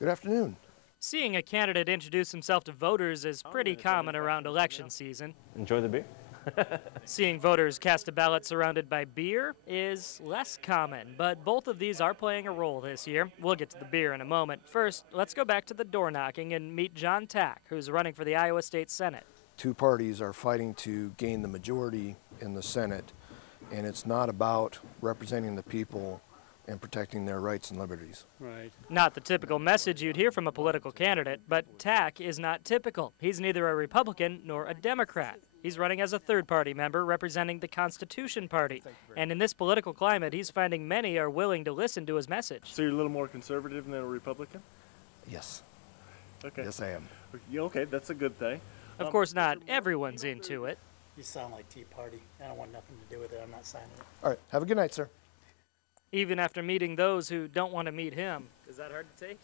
Good afternoon. Seeing a candidate introduce himself to voters is pretty common around election season. Enjoy the beer. Seeing voters cast a ballot surrounded by beer is less common, but both of these are playing a role this year. We'll get to the beer in a moment. First, let's go back to the door knocking and meet John Tack, who's running for the Iowa State Senate. Two parties are fighting to gain the majority in the Senate, and it's not about representing the people and protecting their rights and liberties. Right. Not the typical message you'd hear from a political candidate, but Tack is not typical. He's neither a Republican nor a Democrat. He's running as a third-party member representing the Constitution Party. And in this political climate, he's finding many are willing to listen to his message. So you're a little more conservative than a Republican? Yes. Okay. Yes, I am. Okay, that's a good thing. Of course, not everyone's into it. You sound like Tea Party. I don't want nothing to do with it. I'm not signing it. All right. Have a good night, sir. Even after meeting those who don't want to meet him. Is that hard to take?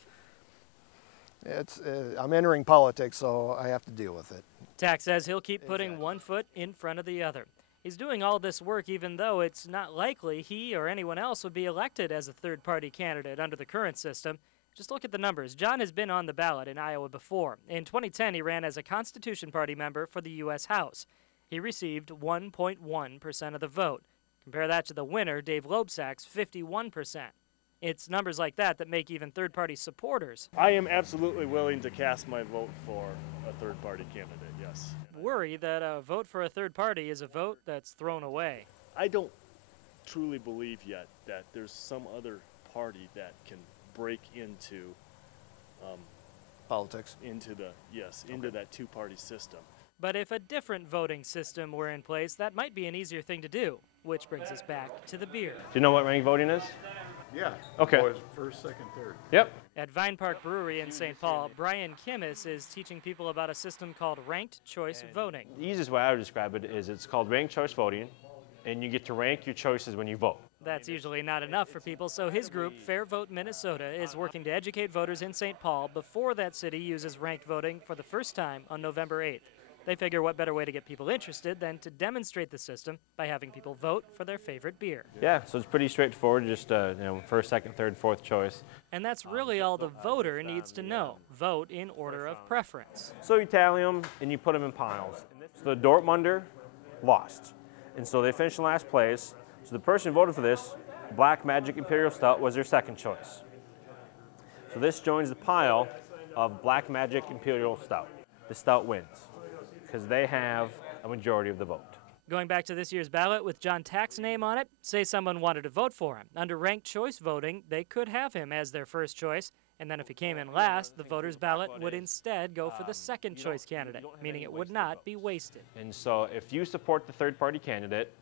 I'm entering politics, so I have to deal with it. Tack says he'll keep putting one foot in front of the other. He's doing all this work even though it's not likely he or anyone else would be elected as a third-party candidate under the current system. Just look at the numbers. John has been on the ballot in Iowa before. In 2010, he ran as a Constitution Party member for the U.S. House. He received 1.1% of the vote. Compare that to the winner, Dave Loebsack's 51%. It's numbers like that that make even third-party supporters I am absolutely willing to cast my vote for a third-party candidate, yes. worry that a vote for a third party is a vote that's thrown away. I don't truly believe yet that there's some other party that can break into Politics. into that two-party system. But if a different voting system were in place, that might be an easier thing to do, which brings us back to the beer. Do you know what rank voting is? Yeah. Okay. Oh, it's first, second, third. Yep. At Vine Park Brewery in St. Paul, Brian Kimmis is teaching people about a system called ranked choice voting. The easiest way I would describe it is it's called ranked choice voting, and you get to rank your choices when you vote. That's usually not enough for people, so his group, Fair Vote Minnesota, is working to educate voters in St. Paul before that city uses ranked voting for the first time on November 8th. They figure what better way to get people interested than to demonstrate the system by having people vote for their favorite beer. Yeah, so it's pretty straightforward, just first, second, third, fourth choice. And that's really all the voter needs to know. Vote in order of preference. So you tally them and you put them in piles. So the Dortmunder lost, and so they finished in last place. So the person who voted for this, Black Magic Imperial Stout, was their second choice. So this joins the pile of Black Magic Imperial Stout. The stout wins because they have a majority of the vote. Going back to this year's ballot with John Tack's name on it, say someone wanted to vote for him. Under ranked choice voting, they could have him as their first choice, and then if he came in last, the voter's ballot would instead go for the second choice candidate, meaning it would not be wasted. And so if you support the third-party candidate,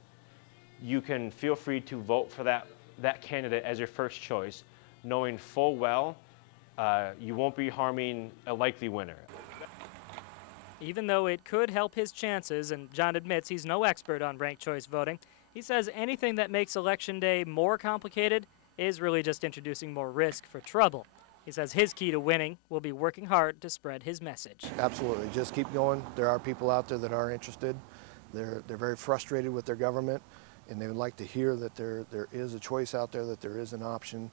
you can feel free to vote for that candidate as your first choice, knowing full well you won't be harming a likely winner. Even though it could help his chances, and John admits he's no expert on ranked choice voting, he says anything that makes Election Day more complicated is really just introducing more risk for trouble. He says his key to winning will be working hard to spread his message. Absolutely. Just keep going. There are people out there that are interested. They're very frustrated with their government, and they would like to hear that there is a choice out there, that there is an option.